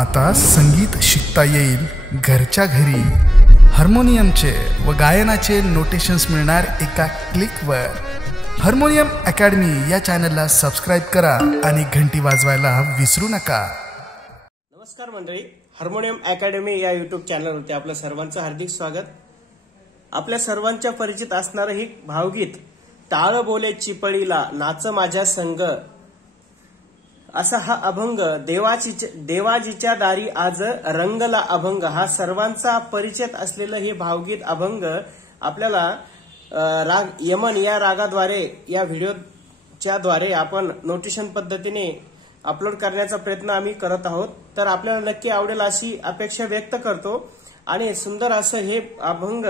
आता संगीत शिकता येईल घरच्या घरी। हार्मोनियमचे व गायनाचे नोटेशन्स मिळणार एका क्लिकवर। हार्मोनियम अकॅडमी या चॅनलला सबस्क्राइब करा आणि घंटी वाजवायला विसरू नका। नमस्कार मंडळी, हार्मोनियम अकॅडमी या यूट्यूब चॅनलवरती आपलं सर्वांचं हार्दिक स्वागत। आपल्या सर्वांच्या परिचित असणारं ही भावगीत टाळ बोले चिपळीला नाच माझ्या संग, असा हा अभंग देवाजीच्या दारी आज रंगला अभंग, हा सर्वांचा परिचित असलेलं हे भावगीत अभंग आपल्याला राग यमन या रागाद्वारे या व्हिडिओच्या द्वारे आपण नोटेशन पद्धतीने अपलोड करण्याचा प्रयत्न आम्ही करत आहोत। तर आपल्याला नक्की आवडेल अशी अपेक्षा व्यक्त करतो आणि सुंदर असं हे अभंग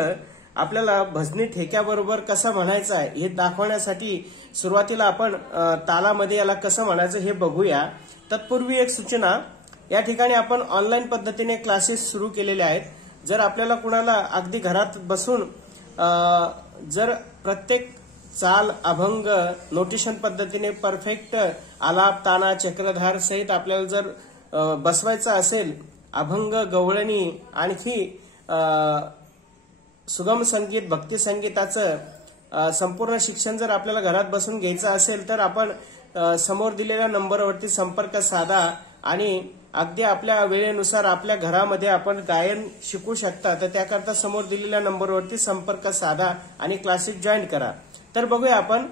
आपल्याला भजनी ठेक्याबरोबर कसं म्हणायचं आहे हे दाखवण्यासाठी सुरुवातीला आपण तालामध्ये याला कसं म्हणायचं हे बघूया। तत्पूर्वी एक सूचना, या ठिकाणी आपण ऑनलाईन पद्धतीने क्लासेस सुरू केलेले आहेत। जर आपल्याला कुणाला अगदी घरात बसून जर प्रत्येक चाल अभंग नोटेशन पद्धतीने परफेक्ट आलाप ताना चक्रधार सहित आपल्याला जर बसवायचा असेल, अभंग गवळणी आणखी सुगम संगीत भक्ती संगीताचं संपूर्ण शिक्षण जर आपल्याला घरात बसून घ्यायचं असेल तर आपण समोर दिलेल्या नंबरवरती संपर्क साधा आणि अगदी आपल्या वेळेनुसार आपल्या घरामध्ये आपण गायन शिकू शकता। तर त्याकरता समोर दिलेल्या नंबरवरती संपर्क साधा आणि क्लासेस जॉईन करा। तर बघूया आपण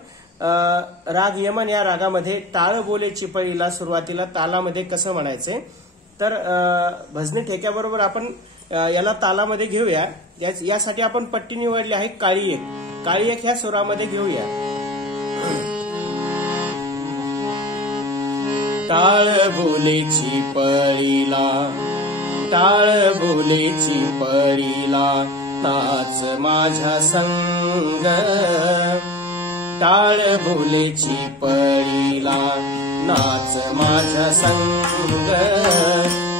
राग यमन या रागामध्ये टाळ बोले चिपळीला सुरुवातीला तालामध्ये कसं म्हणायचंय। तर भजनी ठेक्याबरोबर आपण याला तालामध्ये घेऊया। यासाठी आपण पट्टी निवडली आहे काळी एक। काळी एक ह्या सुरामध्ये घेऊया। टाळ बोले चिपळीला, टाळ बोले चिपळीला नाच माझ्या संग, टाळ बोले चिपळीला नाच माझ्या संग,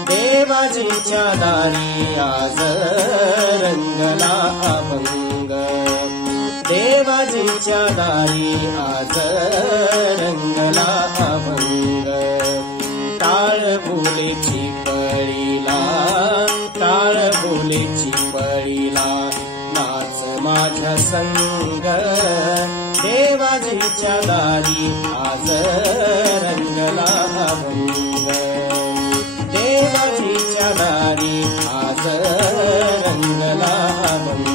देवाजीच्या दारी आज रंगला अभंग, देवाजीच्या दारी आज रंगला अभंग, टाळ बोले चिपळीला, टाळ बोले चिपळीला नाच माझ्या संग, देवाजीच्या दारी आज रंगला अभंग, देवाजीच्या दारी आज रंगला अभंग।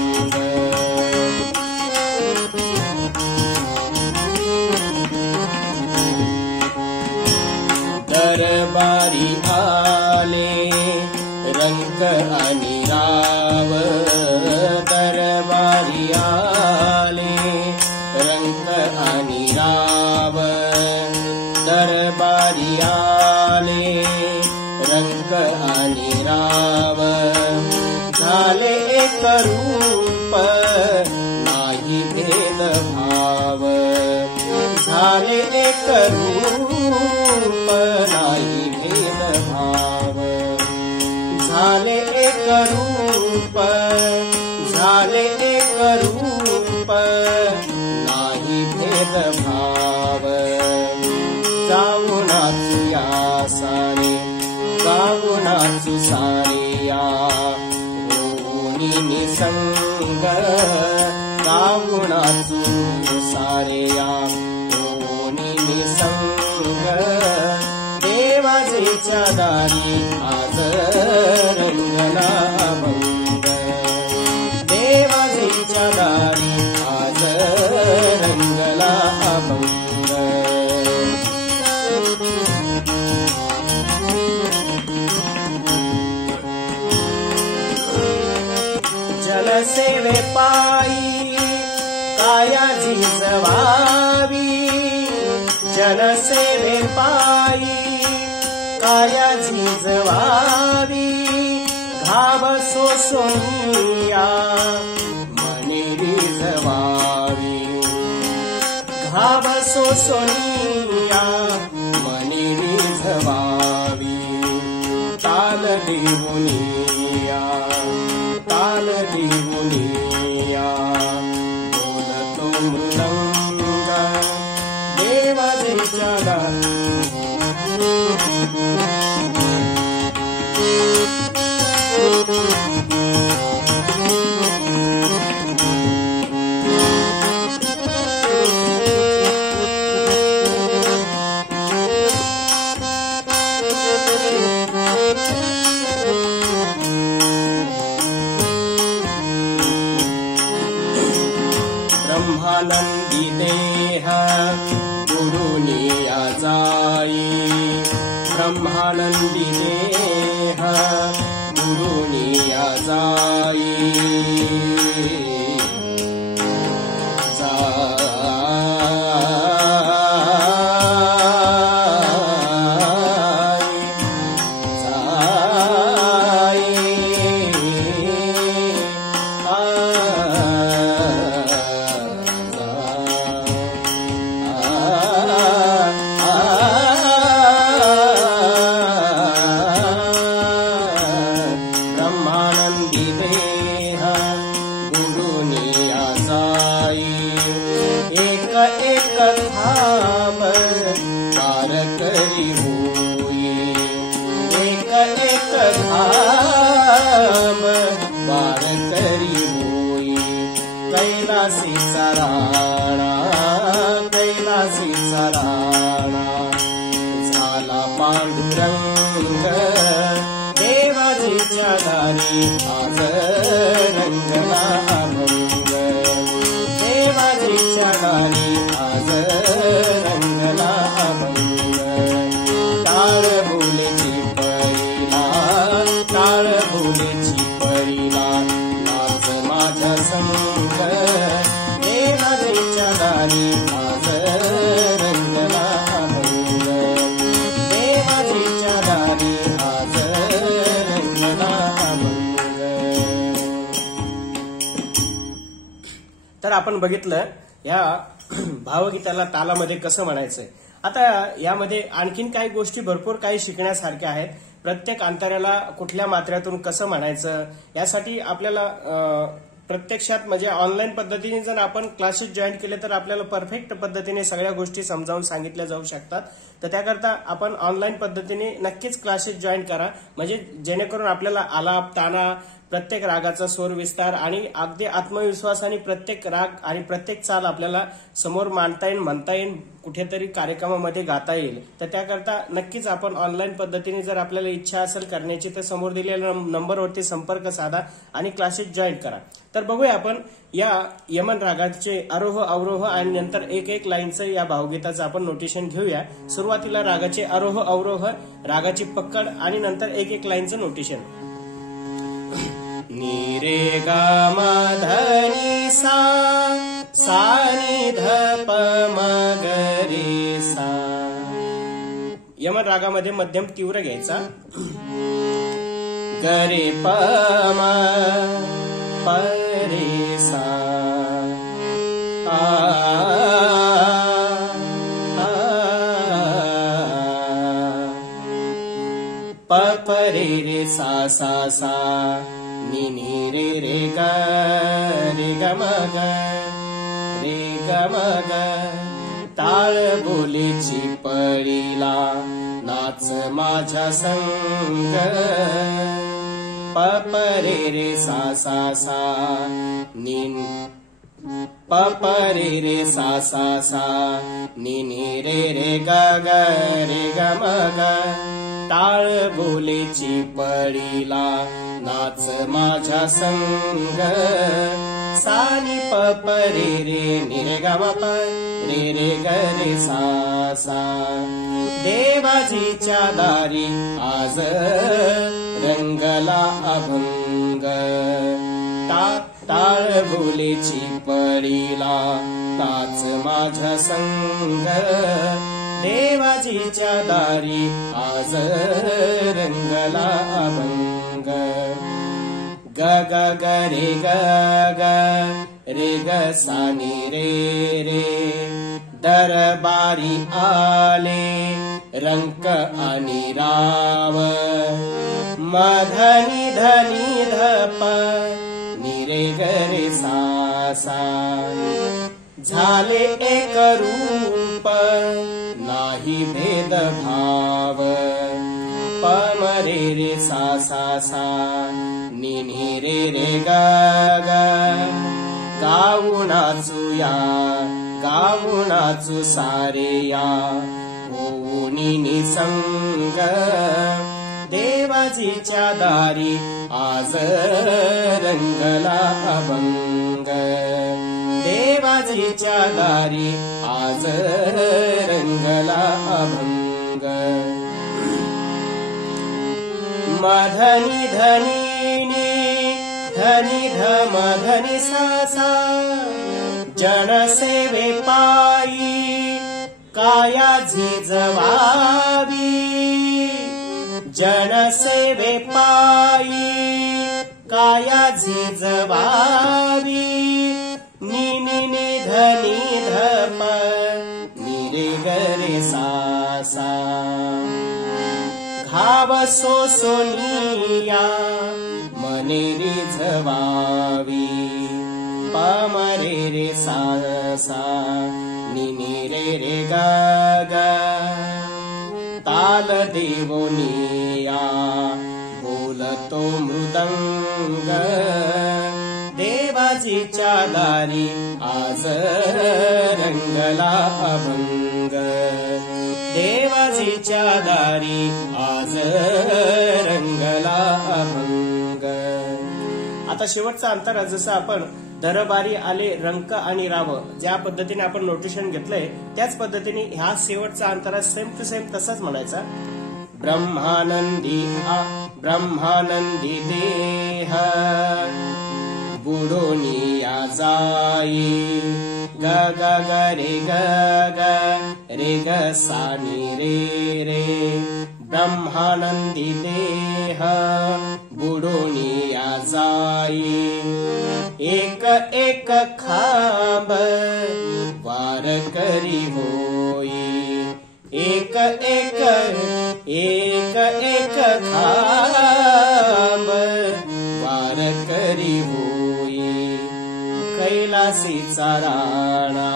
दरबारी आले रंग आणि राव, दरबारी आले रंग आणि राव, दरबारी आले रंग आणि राव, झाले एक रूप नाही भेद भाव, झाले एक रूप नाही भेद भाव, झाले एक रूप, झाले एक रूप नाही भेद भाव, जाऊ नाचू या सारे, जाऊ नाचू सारे या होनी निसंग, जाऊ नाचू सारे या होनी निसंग, देवाजीच्या दारी आज रंगला अभंग, देवाजीच्या दारी आज रंगला अभंग। जलसेवे पायी काया झिजवावी, जलसेवे पायी काया झिजवावी, घाव सोसोनिया मनी रिजवावी, घाव सोसोनिया मनी रिजवावी, ताल देऊनिया, ताल देऊनिया बोलतो मृदंग, देवाजीच्या दारी स्नेह गुरुनिया जाई कैलासीचा राणा झाला पांडुरंग देवाजीच्या दारी आज रंगला अभंग देवाजीच्या दारी आज रंगला अभंग टाळ बोलेची पहिला नाच माझा संग देवाजीच्या दारी आज रंगला अभंग देवाजीच्या दारी आज रंगला अभंग. तर आपण बघितलं या भावगीताला तालामध्ये कसं म्हणायचंय. आता यामध्ये आणखीन काही गोष्टी भरपूर काही शिकण्यासारख्या आहेत. प्रत्येक अंतऱ्याला कुठल्या मात्र्यातून कसं म्हणायचं यासाठी आपल्याला प्रत्यक्षात म्हणजे ऑनलाईन पद्धतीने जर आपण क्लासेस जॉईन केले तर आपल्याला परफेक्ट पद्धतीने सगळ्या गोष्टी समजावून सांगितल्या जाऊ शकतात. तर त्याकरता आपण ऑनलाईन पद्धतीने नक्कीच क्लासेस जॉईन करा, म्हणजे जेणेकरून आपल्याला आलाप ताना प्रत्येक रागाचा स्वर विस्तार आणि अगदी आत्मविश्वासाने प्रत्येक राग आणि प्रत्येक चाल आपल्याला समोर मांडता येईल, म्हणता येईल, कुठेतरी कार्यक्रमामध्ये गाता येईल. तर त्याकरता नक्कीच आपण ऑनलाईन पद्धतीने जर आपल्याला इच्छा असेल करण्याची तर समोर दिलेल्या नंबरवरती संपर्क साधा आणि क्लासेस जॉईन करा. तर बघूया आपण या यमन रागाचे आरोह अवरोह आणि नंतर एक एक लाईनचं या भावगीताचं आपण नोटेशन घेऊया. सुरुवातीला रागाचे आरोह अवरोह, रागाची पकड आणि नंतर एक एक लाईनचं नोटेशन. नी रे गा मा ध नि सा सा नि ध प म ग रे सा. यमन रागामध्ये मध्यम तीव्र घ्यायचा. ग रे प म प रे सा आ प प रे रे सा सा सा नी नी रे रे ग म ग रे ग म ग. टाळ बोलेची पळीला नाच माझ्या संग प प रे रे सा सा सा नी प प रे रे सा सा सा नी नी रे रे ग ग रे ग म ग. टाळ बोलेची पळीला नाच माझ्या संग सा नि प प रे रे नि रे ग म प रे रे ग रे सा सा. देवाजीच्या दारी आज रंगला अभंग टाळ बोलेची पळीला नाच माझ्या संग देवाजीच्या दारी आज रंगला अभंग. ग ग ग रे ग ग रे ग सा नि रे रे. दरबारी आले रंक आणि राव मधनी धनी धप नि रे ग रे सा सा. झाले एक रूप नाही भेदभाव पम रे रे सा सा सा नी नी रे रे ग ग. गाऊ नाचू सारे या होऊन निसंग देवाजीच्या दारी आज रंगला अभंग. देवाजीच्या दारी आज रंगला अभंग. धनी धनी नी धनी धम धनी सा सा जनसेवे पायी काया झिजवावी जनसेवे पायी काया झिजवावी नी नी नी धनी धम नी रे गरे सा सा घाव सोसोनिया मने रिझवावी पामरे रे सा सा नी नी रे रे गा गा ताल देवोनिया बोलतो मृदंग देवाजीच्या दारी आज रंगला अभंग देवाजीच्या दारी आज रंगला अभंग। आता शेवटचा अंतर जसं आपण दरबारी आले रंक आणि राव ज्या पद्धतीने आपण नोटेशन घेतलंय त्याच पद्धतीने ह्या शेवटचा अंतरा सेम टू सेम तसाच म्हणायचा। ब्रह्मानंदी देह बुडोनिया जाई ग ग ग रे ग ग रे ग सा नी रे रे ब्रह्मानंदी देह बुडोनिया जाई एक एक खांब वार करी होई एक एक एक एक खांब वार करी होई कैलासीचा राणा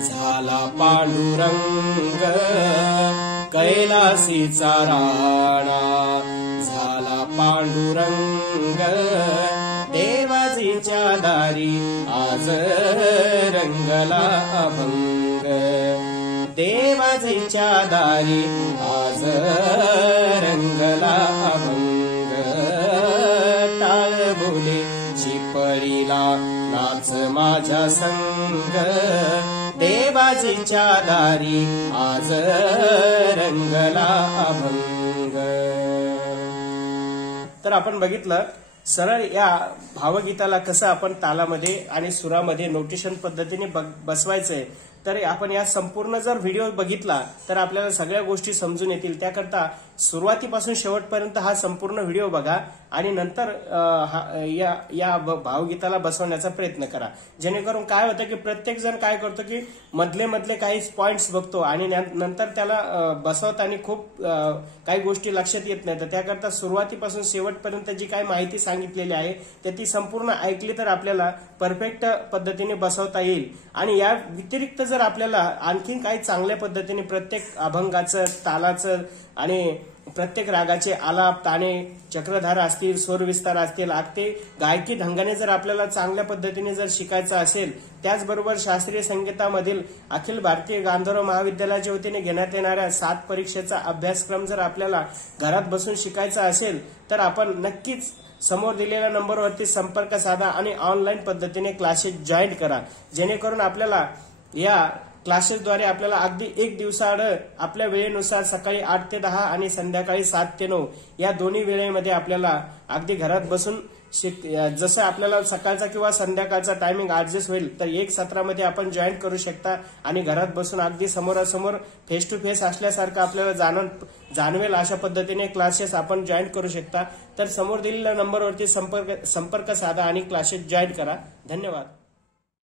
झाला पांडुरंग कैलासीचा राणा झाला पांडुरंग देवाजीच्या दारी आज रंगला अभंग देवाजीच्या दारी आज रंगला अभंग टाळ बोले चिपळीला नाच माझ्या संग देवाजीच्या दारी आज रंगला अभंग। तर आपण बघितलं सरळ या भावगीताला कसं आपण तालामध्ये आणि सुरामध्ये नोटेशन पद्धतीने बसवायचंय। तर आपण या संपूर्ण जर व्हिडिओ बघितला तर आपल्याला सगळ्या गोष्टी समजून येतील। त्याकरता सुरुवातीपासून शेवटपर्यंत हा संपूर्ण व्हिडिओ बघा आणि नंतर या भावगीताला बसवण्याचा प्रयत्न करा। जेणेकरून काय होतं की प्रत्येक जण काय करतो की मधले काही पॉइंट्स बघतो आणि नंतर त्याला बसवताना खूप काही गोष्टी लक्षात येत नाही। तर त्याकरता सुरुवातीपासून शेवटपर्यंत जी काही माहिती सांगितलेली आहे तर ती संपूर्ण ऐकली तर आपल्याला परफेक्ट पद्धतीने बसवता येईल। आणि या व्यतिरिक्त जर आपल्याला आणखी काही चांगल्या पद्धतीने प्रत्येक अभंगाचं तालाचं आणि प्रत्येक रागाचे आलाप ताणे चक्रधारा असतील स्वर विस्तार असतील ते गायकी ढंगाने जर आपल्याला चांगल्या पद्धतीने जर शिकायचं असेल त्याचबरोबर शास्त्रीय संगीतामधील अखिल भारतीय गांधर्व महाविद्यालयाच्या वतीने घेण्यात येणाऱ्या 7 परीक्षेचा अभ्यासक्रम जर आपल्याला घरात बसून शिकायचा असेल तर आपण नक्कीच समोर दिलेल्या नंबरवरती संपर्क साधा आणि ऑनलाईन पद्धतीने क्लासेस जॉईन करा। जेणेकरून आपल्याला या क्लासेसद्वारे आपल्याला अगदी एक दिवसाआड आपल्या वेळेनुसार सकाळी 8 ते 10 आणि संध्याकाळी 7 ते 9 या दोन्ही वेळेमध्ये आपल्याला अगदी घरात बसून जसं आपल्याला सकाळचा किंवा संध्याकाळचा टायमिंग ऍडजस्ट होईल तर एक सत्रामध्ये आपण जॉईन करू शकता आणि घरात बसून अगदी समोरासमोर फेस टू फेस असल्यासारखं आपल्याला जाणवेल अशा पद्धतीने क्लासेस आपण जॉईन करू शकता। तर समोर दिलेल्या नंबरवरती संपर्क साधा आणि क्लासेस जॉईन करा। धन्यवाद।